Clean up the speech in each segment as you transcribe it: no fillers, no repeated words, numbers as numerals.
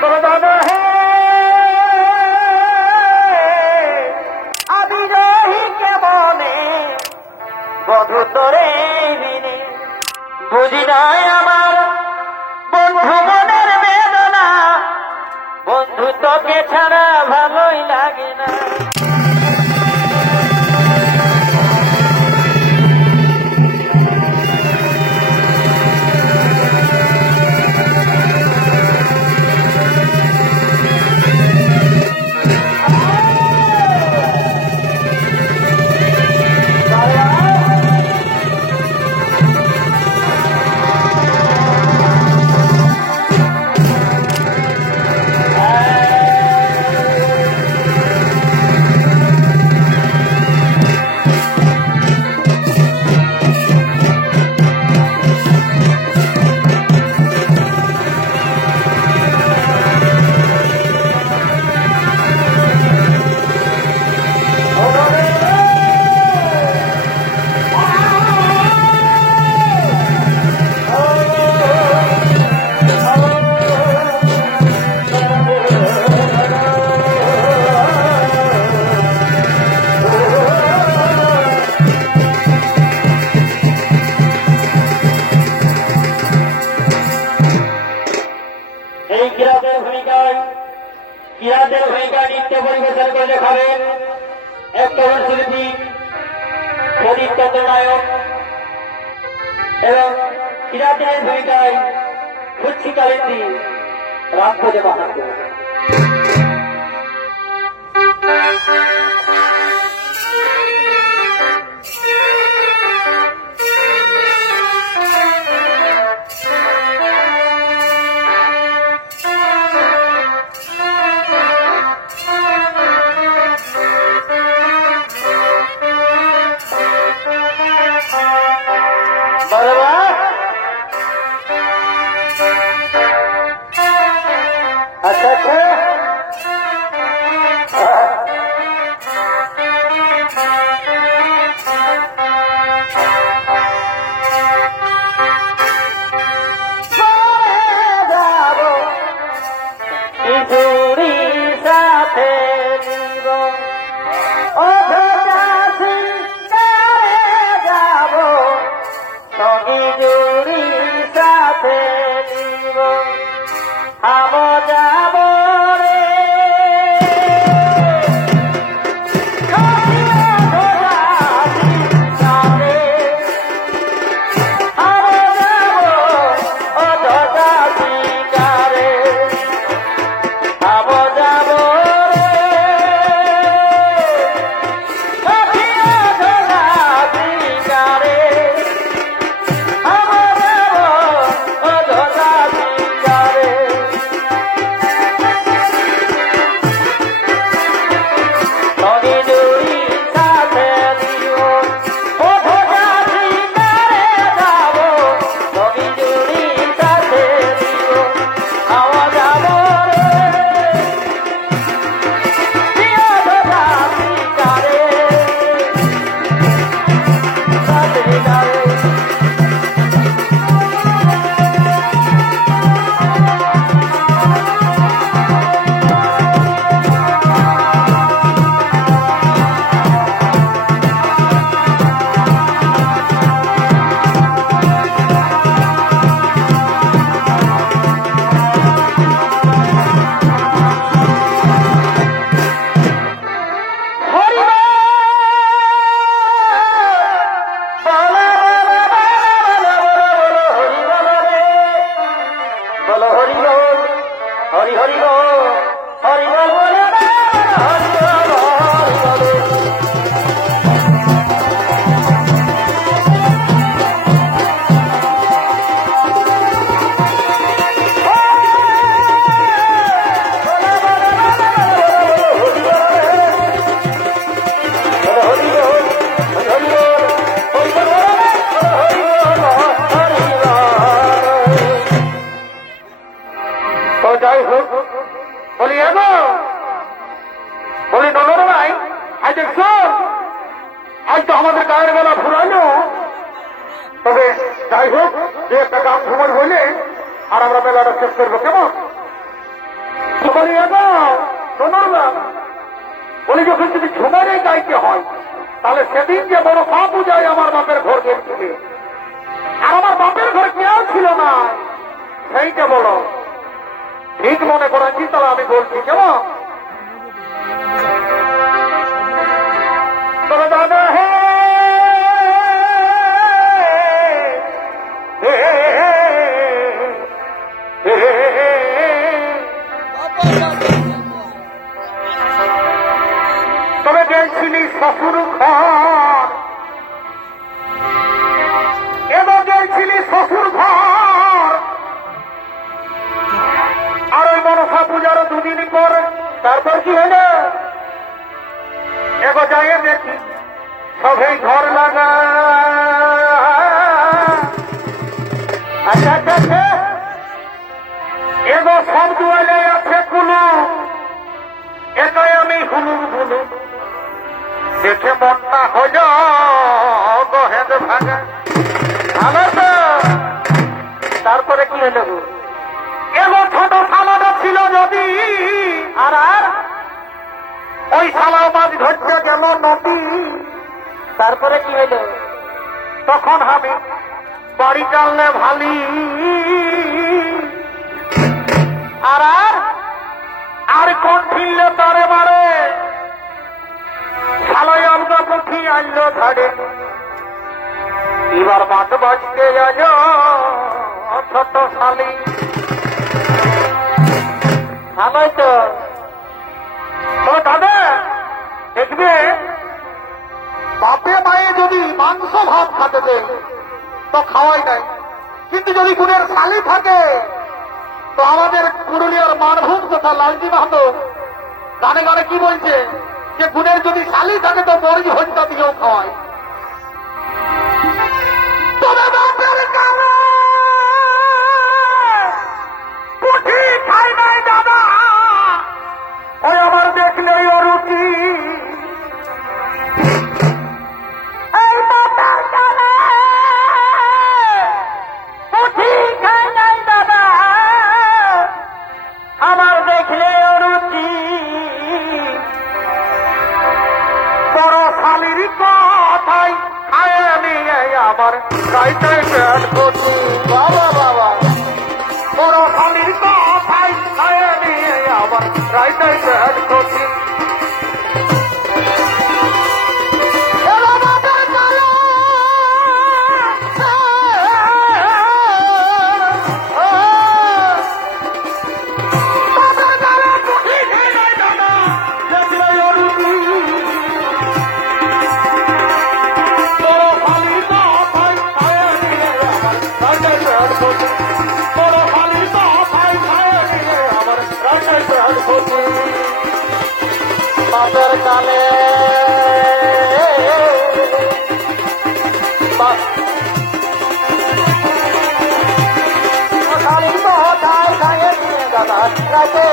তবে দাদা হে আবিরহী কেমনে বধু তোরে বিনে বুঝি নাই আমার বন্ধু মনের বেদনা বন্ধু তোকে ছাড়া ভালোই লাগে না। কিরাতের ভূমিকা নৃত্য পরিবেশন করে দেখাবেন এক তরুণ শিল্পী প্রদীপ চন্দ্রনায়ক এবং কিরাতের ভূমিকায় খুচ্ছি কালেন্দি রামপদে মাহাতো। अच्छा अच्छा যাই হোক বলি এগো বলি ননর ভাই আজ দেখছো আজ তো আমাদের গায়ের বেলা ফুরাইল। তবে যাই হোক যে একটা গান সময় হইলে আর আমরা মেলাটা শেষ করবো কেমন? বলি এগো শোনো না, বলি যখন যদি ঝুমারে গাইতে হয় তাহলে সেদিন যে বড় পা পূজায় আমার বাপের ঘর গেছিলে, আর আমার বাপের ঘরে কেউ ছিল না, সেইটা বলো। ঠিক মনে করেছি, তাহলে আমি বলছি কেমন? তবে দাদা হে তবে গেছিলি শ্বশুর ঘর, এবার গেছিলি শ্বশুর ঘর, আর ওই মনসা পূজার দুদিন পর তারপর কি হল? এগো যাই দেখি সবেই ঘর লাগা। আচ্ছা আচ্ছা আচ্ছা, এগো সব দুয়ালে আছে কুলু, এটাই আমি হুলু ভুলু, দেখে মনটা হল গহেদ ভাঙা। ভালো তো? তারপরে কি হলো? এগো ছোট সালাটা ছিল যদি, আর আর ওই সালাও মাছ ধরতে গেল নদী। তারপরে কি হলো? তখন আমি বাড়ি চাললে ভালি, আর আর কোন ফিরলে তারে মারে সালাই আমগা পুঁথি আনলো ধারে। এবার মাঠ বাজতে যাজ ছোট শালি, ভালোই তো। দাদা দেখবে, বাপে মায়ে যদি মাংস ভাত খাতে দেয় তো খাওয়াই নাই, কিন্তু যদি গুণের শালি থাকে তো আমাদের পুরুলিয়ার মানভূম তথা লালজি মাহাতো গানে গানে কি বলছে যে গুণের যদি শালি থাকে তো বড়ি হত্যা দিয়েও খাওয়ায়। তবে বাপের কালে পুঁঠি খাই নাই দাদা, ওই আমার দেখলেই অরুচি। এই বাপের কালে পুঁঠি খাই নাই দাদা, আমার দেখলে অরুচি। বড় শালির কথাই খায় নিয়ে আমার গাইতে পেট করছি। বাবা বাবা, বড় শালির কথাই খায় নিয়ে আমার গাইতে পেট করছি। বাপের কালে দাদা রাতে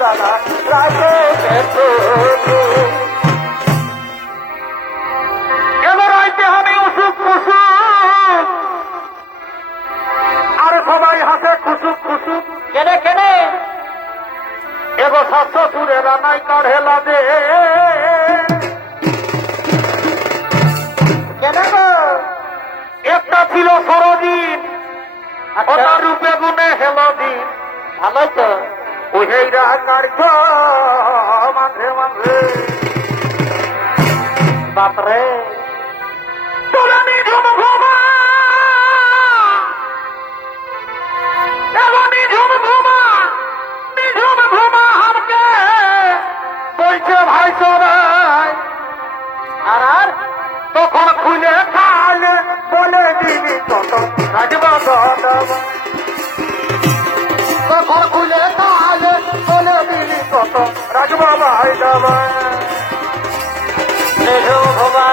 দাদা রাতে এবার আইতে হবে উসুক খুশুক, আর সবাই হাসে খুশুক খুশুক। কেনে কেনে? এগো শাস্ত্র সুরে রানাই কাঢ়েলা দে। কেন গো? একটা ছিল সরদিন, ওটার রূপে গুণে হেলো দিন। ভালোই তো। ওহেইরা কার্য মাঝে মাঝে বাপরে তোরা নিঝুম ঘুমা, নিঝুম ঘুমা, নিঝুম ঘুমা হামকে বলছে ভাই সবাই। আর তখন খুলে খালে বলে দিবি কত রাজবা গদব। তখন খুলে খালে বলে দিবি কত রাজবা ভাই দেব। নিঝুম ঘুমা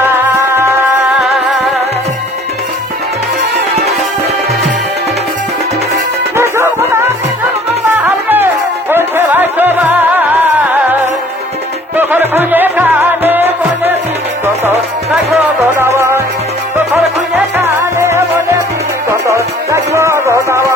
বলছে ভাই সবাই, তখন খুলে খালে বলে দিবি কত রাজবা গদব। তখন খুলে খালে বলে দিবি কত রাজবা গদব।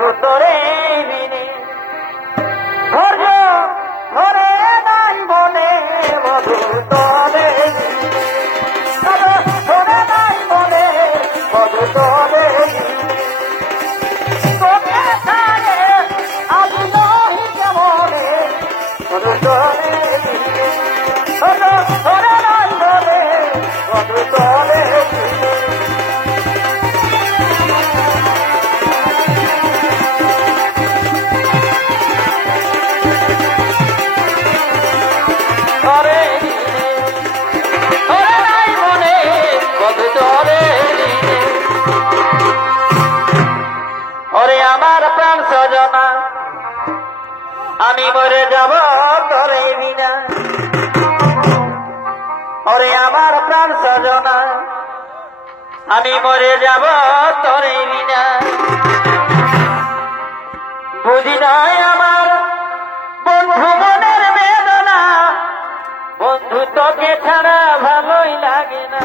বধু তোরে বিনে ধৈর্য ধরে নাই মনে বধু তোরে ধরে নাই মনে বধু তোরে তোকে ছাড়ে আমি নহি কেমনে বধু তোরে ধরে নাই মনে বধু তোরে আমার প্রাণ সজনা আমি মরে যাব তোরে বিনা ওরে আমার প্রাণ সজনা আমি মরে যাব তোরে বিনা বুঝি নাই আমার বন্ধু মনের বেদনা বন্ধু তোকে ছাড়া ভালোই লাগে না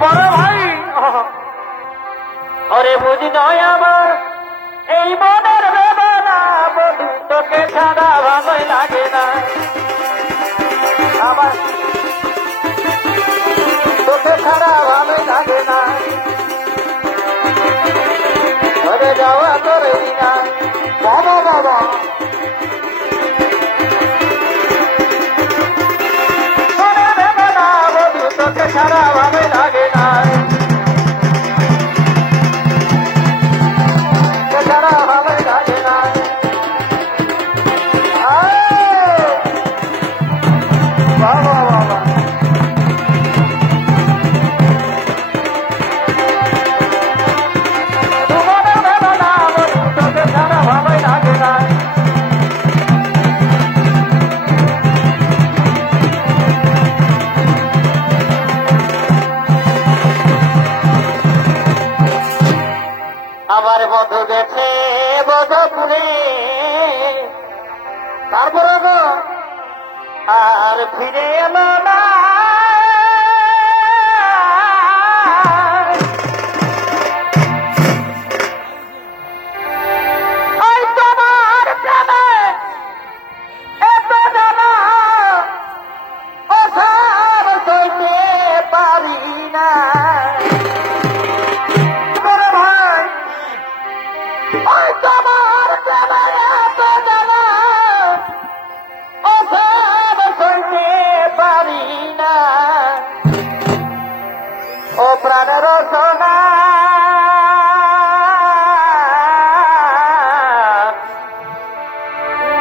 বড় ভাই ওরে বুঝি নয় আমার এই মনের বেদনা বধু তোকে ছাড়া ভালোই লাগে না আমার তোকে ছাড়া ভালোই লাগে না ধরে যাওয়া তোরে বিনা বাবা বাবা মনের বেদনা বধু তোকে ছাড়া ভালোই লাগে না আমার বধু গেছে বধপুরে তারপরে গো আর ফিরে এলো না ওই তোমার প্রেমে এত জানা ও সব সইতে পারি না তোমার ও সব সইতে পারি না ও প্রাণের সোনা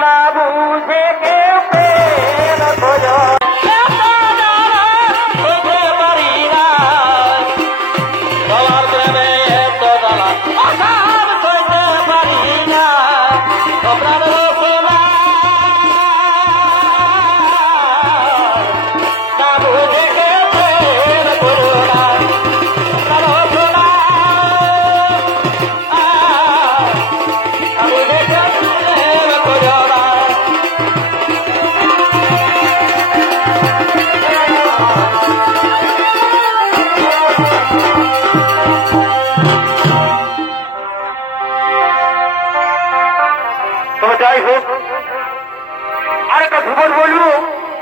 না বুঝে কেউ প্রেম খোঁজো পারি না তোমার প্রেমে এত জ্বালা যাই হোক আরেকটা ভুবন বলব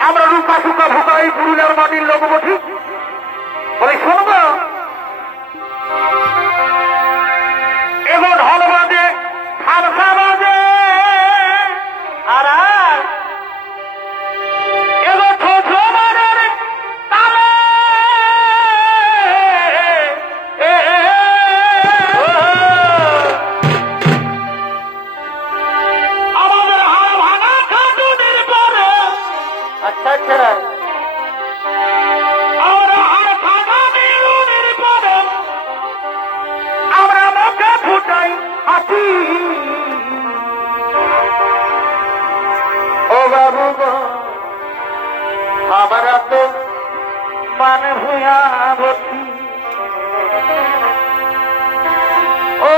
আমরা লুকা সুকা ভুকা এই পুরুলিয়ার মাটির লোক বঠি বলে শুনব এগো ঢল বাজে খালসা বাজে আর এগো ছোট মানের তালে अच्छा अच्छा और हर फागा मेरुनिर पद আমরা মুখে ফুটাই হাসি ও বাবু গো আমরা তো মান ভুয়া বসি ও